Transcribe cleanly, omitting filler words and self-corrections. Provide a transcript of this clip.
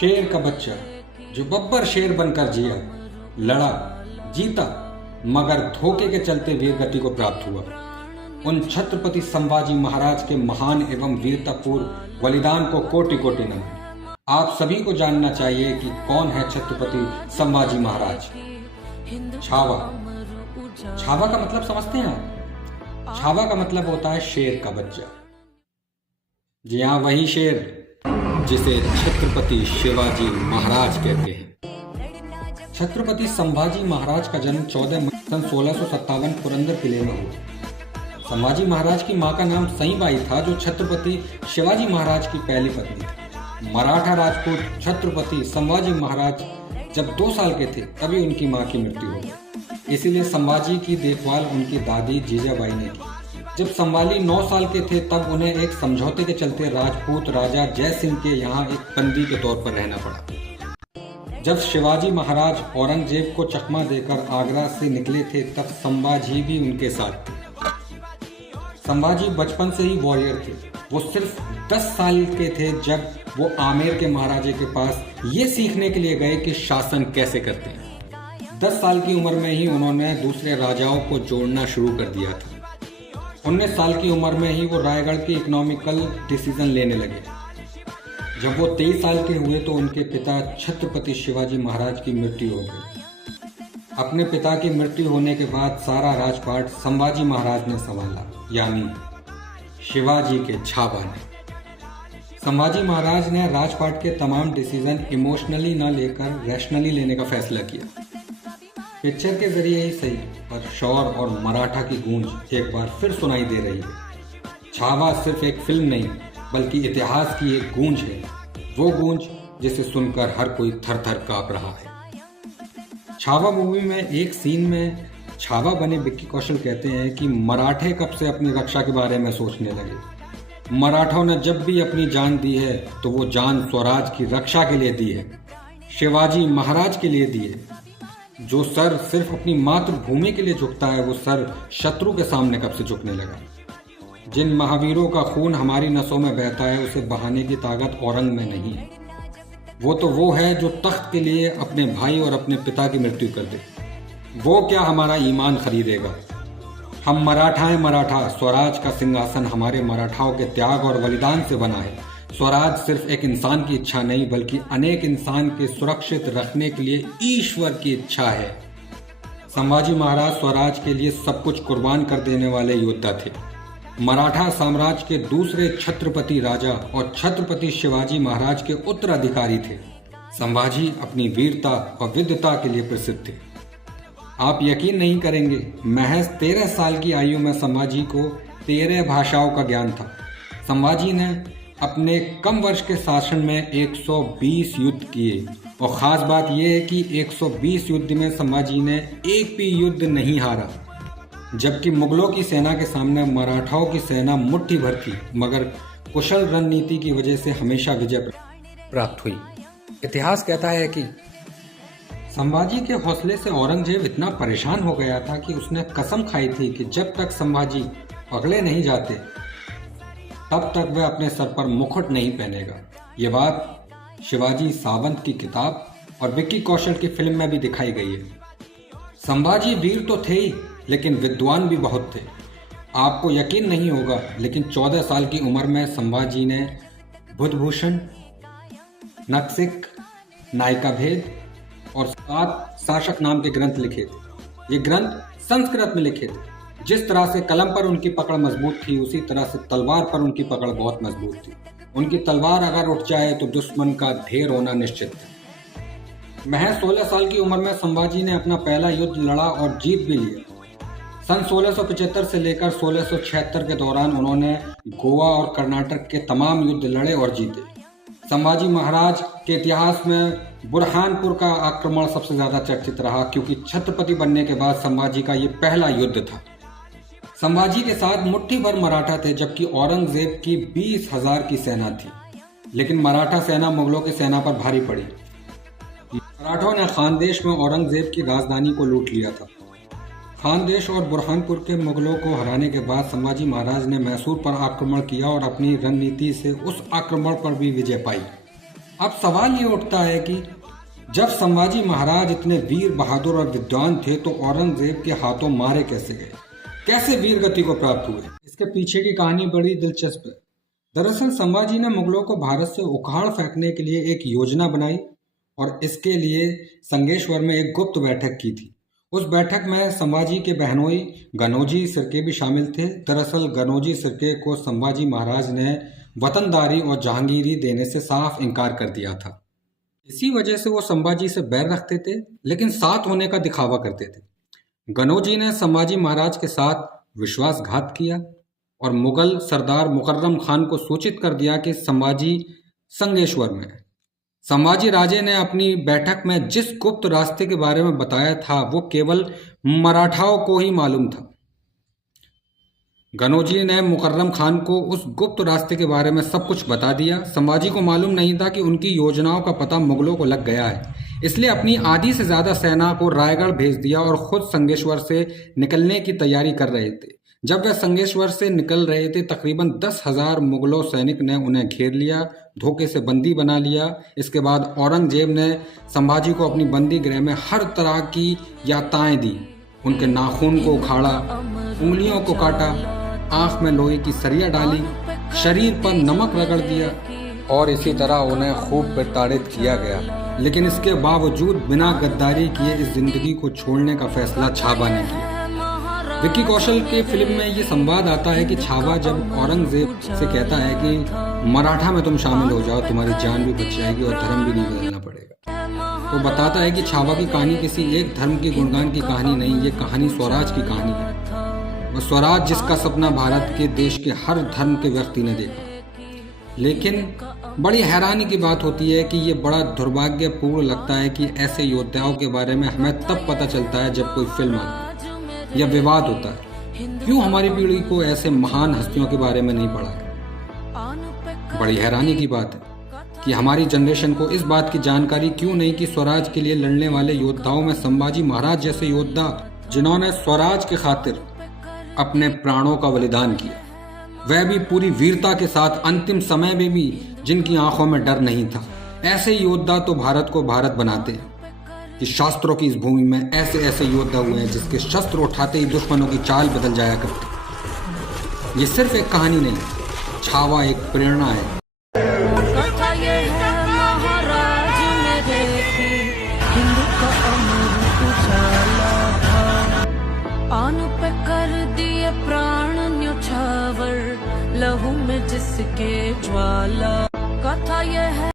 शेर का बच्चा जो बब्बर शेर बनकर जिया, लड़ा, जीता, मगर धोखे के चलते वीर गति को प्राप्त हुआ। उन छत्रपति संभाजी महाराज के महान एवं वीरतापूर्ण बलिदान को कोटि कोटि नमन। आप सभी को जानना चाहिए कि कौन है छत्रपति संभाजी महाराज। छावा। छावा का मतलब समझते हैं आप? छावा का मतलब होता है शेर का बच्चा। जी हाँ, वही शेर जिसे छत्रपति शिवाजी महाराज कहते हैं। छत्रपति संभाजी महाराज का जन्म 14 मई सन 1657 पुरंदर किले में हुआ। संभाजी महाराज की मां का नाम सईबाई था, जो छत्रपति शिवाजी महाराज की पहली पत्नी थी। मराठा राजपूत छत्रपति संभाजी महाराज जब 2 साल के थे तभी उनकी मां की मृत्यु हो गई। इसीलिए संभाजी की देखभाल उनकी दादी जीजाबाई ने की। जब संभाजी 9 साल के थे तब उन्हें एक समझौते के चलते राजपूत राजा जय सिंह के यहाँ एक बंदी के तौर पर रहना पड़ा। जब शिवाजी महाराज औरंगजेब को चकमा देकर आगरा से निकले थे तब संभाजी भी उनके साथ थे। संभाजी बचपन से ही वॉरियर थे। वो सिर्फ 10 साल के थे जब वो आमेर के महाराजे के पास ये सीखने के लिए गए कि शासन कैसे करते हैं। 10 साल की उम्र में ही उन्होंने दूसरे राजाओं को जोड़ना शुरू कर दिया था। 19 साल की उम्र में ही वो रायगढ़ के इकोनॉमिकल डिसीजन लेने लगे। जब वो 23 साल के हुए तो उनके पिता छत्रपति शिवाजी महाराज की मृत्यु हो गई। अपने पिता की मृत्यु होने के बाद सारा राजपाट संभाजी महाराज ने संभाला, यानी शिवाजी के छावा ने। संभाजी महाराज ने राजपाट के तमाम डिसीजन इमोशनली न लेकर रैशनली लेने का फैसला किया। पिक्चर के जरिए ही सही, पर शौर और मराठा की गूंज एक बार फिर सुनाई दे रही है। छावा सिर्फ एक फिल्म नहीं बल्कि इतिहास की एक गूंज है, वो गूंज जिसे सुनकर हर कोई थर थर कांप रहा है। छावा मूवी में एक सीन में छावा बने विक्की कौशल कहते हैं कि मराठे कब से अपनी रक्षा के बारे में सोचने लगे। मराठों ने जब भी अपनी जान दी है तो वो जान स्वराज की रक्षा के लिए दी है, शिवाजी महाराज के लिए दी है। जो सर सिर्फ अपनी मातृभूमि के लिए झुकता है वो सर शत्रु के सामने कब से झुकने लगा। जिन महावीरों का खून हमारी नसों में बहता है उसे बहाने की ताकत औरंग में नहीं है। वो है जो तख्त के लिए अपने भाई और अपने पिता की मृत्यु कर दे। वो क्या हमारा ईमान खरीदेगा। हम मराठा हैं, मराठा। स्वराज का सिंहासन हमारे मराठाओं के त्याग और बलिदान से बना है। स्वराज सिर्फ एक इंसान की इच्छा नहीं बल्कि अनेक इंसान के सुरक्षित रखने के लिए ईश्वर की इच्छा है। संभाजी महाराज स्वराज के लिए सब कुछ कुर्बान कर देने वाले योद्धा थे। मराठा साम्राज्य के दूसरे छत्रपति राजा और छत्रपति शिवाजी महाराज के उत्तराधिकारी थे। संभाजी अपनी वीरता और विद्वता के लिए प्रसिद्ध थे। आप यकीन नहीं करेंगे, महज 13 साल की आयु में संभाजी को 13 भाषाओं का ज्ञान था। संभाजी ने अपने कम वर्ष के शासन में 120 युद्ध किए और ख़ास बात यह है कि 120 युद्ध में संभाजी ने एक भी युद्ध नहीं हारा। जबकि मुगलों की सेना के सामने मराठाओं की सेना मुट्ठी भर थी, मगर कुशल रणनीति की वजह से हमेशा विजय प्राप्त हुई। इतिहास कहता है कि संभाजी के हौसले से औरंगजेब इतना परेशान हो गया था कि उसने कसम खाई थी कि जब तक संभाजी पकड़े नहीं जाते तब तक वह अपने सर पर मुकुट नहीं पहनेगा। ये बात शिवाजी सावंत की किताब और विक्की कौशल की फिल्म में भी दिखाई गई है। संभाजी वीर तो थे ही लेकिन विद्वान भी बहुत थे। आपको यकीन नहीं होगा लेकिन 14 साल की उम्र में संभाजी ने बुधभूषण, नक्सिक, नायिका भेद और 7 शासक नाम के ग्रंथ लिखे थे। ये ग्रंथ संस्कृत में लिखे थे। जिस तरह से कलम पर उनकी पकड़ मजबूत थी उसी तरह से तलवार पर उनकी पकड़ बहुत मजबूत थी। उनकी तलवार अगर उठ जाए तो दुश्मन का ढेर होना निश्चित था। महज 16 साल की उम्र में संभाजी ने अपना पहला युद्ध लड़ा और जीत भी लिया। सन 1675 से लेकर 1676 के दौरान उन्होंने गोवा और कर्नाटक के तमाम युद्ध लड़े और जीते। संभाजी महाराज के इतिहास में बुरहानपुर का आक्रमण सबसे ज्यादा चर्चित रहा क्योंकि छत्रपति बनने के बाद संभाजी का ये पहला युद्ध था। संभाजी के साथ मुट्ठी भर मराठा थे जबकि औरंगजेब की 20,000 की सेना थी, लेकिन मराठा सेना मुगलों की सेना पर भारी पड़ी। मराठों ने खानदेश में औरंगजेब की राजधानी को लूट लिया था। खानदेश और बुरहानपुर के मुगलों को हराने के बाद संभाजी महाराज ने मैसूर पर आक्रमण किया और अपनी रणनीति से उस आक्रमण पर भी विजय पाई। अब सवाल ये उठता है कि जब संभाजी महाराज इतने वीर बहादुर और विद्वान थे तो औरंगजेब के हाथों मारे कैसे गए, कैसे वीर गति को प्राप्त हुए? इसके पीछे की कहानी बड़ी दिलचस्प है। दरअसल संभाजी ने मुगलों को भारत से उखाड़ फेंकने के लिए एक योजना बनाई और इसके लिए संगेश्वर में एक गुप्त बैठक की थी। उस बैठक में संभाजी के बहनोई गनोजी सिरके भी शामिल थे। दरअसल गनोजी सिरके को संभाजी महाराज ने वतनदारी और जहांगीरी देने से साफ इनकार कर दिया था। इसी वजह से वो संभाजी से बैर रखते थे, लेकिन साथ होने का दिखावा करते थे। गनोजी ने संभाजी महाराज के साथ विश्वासघात किया और मुगल सरदार मुकर्रम खान को सूचित कर दिया कि संभाजी संगेश्वर में है। संभाजी राजे ने अपनी बैठक में जिस गुप्त रास्ते के बारे में बताया था वो केवल मराठाओं को ही मालूम था। गनोजी ने मुकर्रम खान को उस गुप्त रास्ते के बारे में सब कुछ बता दिया। संभाजी को मालूम नहीं था कि उनकी योजनाओं का पता मुगलों को लग गया है, इसलिए अपनी आधी से ज्यादा सेना को रायगढ़ भेज दिया और खुद संगेश्वर से निकलने की तैयारी कर रहे थे। जब वे संगेश्वर से निकल रहे थे तकरीबन 10,000 मुगलों सैनिक ने उन्हें घेर लिया, धोखे से बंदी बना लिया। इसके बाद औरंगजेब ने संभाजी को अपनी बंदी गृह में हर तरह की यातनाएं दी। उनके नाखून को उखाड़ा, उंगलियों को काटा, आंख में लोहे की सरिया डाली, शरीर पर नमक रगड़ दिया और इसी तरह उन्हें खूब प्रताड़ित किया गया। लेकिन इसके बावजूद बिना गद्दारी किए इस जिंदगी को छोड़ने का फैसला छाबा ने किया। विक्की कौशल के फिल्म में ये संवाद आता है कि छाबा जब औरंगजेब से कहता है कि मराठा में तुम शामिल हो जाओ, तुम्हारी जान भी बच जाएगी और धर्म भी नहीं बदलना पड़ेगा। तो बताता है कि छाबा की कहानी किसी एक धर्म के गुणगान की कहानी नहीं, ये कहानी स्वराज की कहानी है। वह स्वराज जिसका सपना भारत के देश के हर धर्म के व्यक्ति ने देखा। लेकिन बड़ी हैरानी की बात होती है कि ये बड़ा दुर्भाग्यपूर्ण लगता है कि ऐसे योद्धाओं के बारे में हमें तब पता चलता है जब कोई फिल्म आती है या विवाद होता है। क्यों हमारी पीढ़ी को ऐसे महान हस्तियों के बारे में नहीं पढ़ा है? बड़ी हैरानी की बात है कि हमारी जनरेशन को इस बात की जानकारी क्यों नहीं कि स्वराज के लिए लड़ने वाले योद्धाओं में संभाजी महाराज जैसे योद्धा जिन्होंने स्वराज के खातिर अपने प्राणों का बलिदान किया, वह भी पूरी वीरता के साथ, अंतिम समय में भी जिनकी आंखों में डर नहीं था। ऐसे योद्धा तो भारत को भारत बनाते हैं कि शास्त्रों की इस भूमि में ऐसे ऐसे योद्धा हुए हैं जिसके शस्त्र उठाते ही दुश्मनों की चाल बदल जाया करती। ये सिर्फ एक कहानी नहीं, छावा एक प्रेरणा है। आन पे कर दिए प्राण न्योछावर, लहू में जिसके ज्वाला